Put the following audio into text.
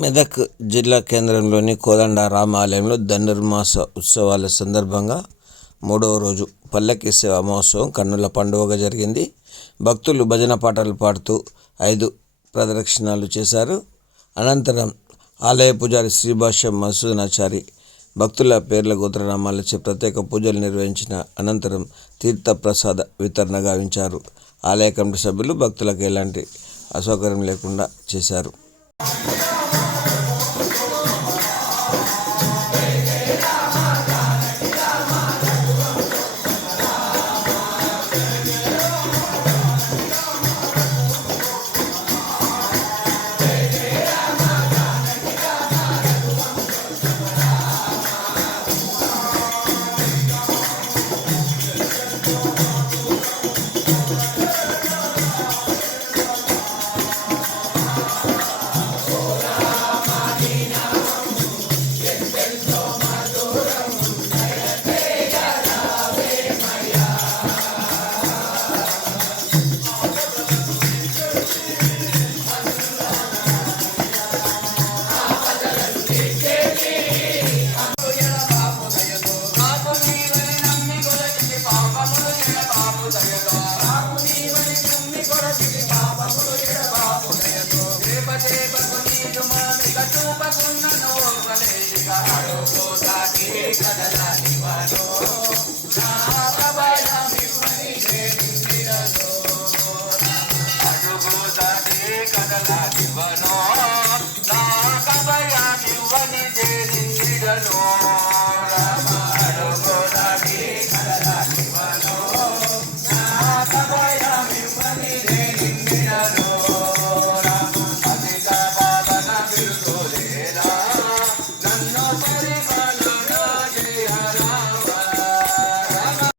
మెదక్ జిల్లా కేంద్రంలోని కోదండ రామాలయంలో ధనుర్మాస ఉత్సవాల సందర్భంగా 3వ రోజు పల్లకి సేవ మహోత్సవం కన్నుల పండుగగా జరిగింది. భక్తులు భజన పాటలు పాడుతూ 5 ప్రదక్షిణాలు చేశారు. అనంతరం ఆలయ పూజారి శ్రీభాష్యం మధుసూదనాచారి భక్తుల పేర్ల గోత్రనామాలచే ప్రత్యేక పూజలు నిర్వహించిన అనంతరం తీర్థ ప్రసాద వితరణ గావించారు. ఆలయ కమిటీ సభ్యులు భక్తులకు ఎలాంటి అసౌకర్యం లేకుండా చేశారు.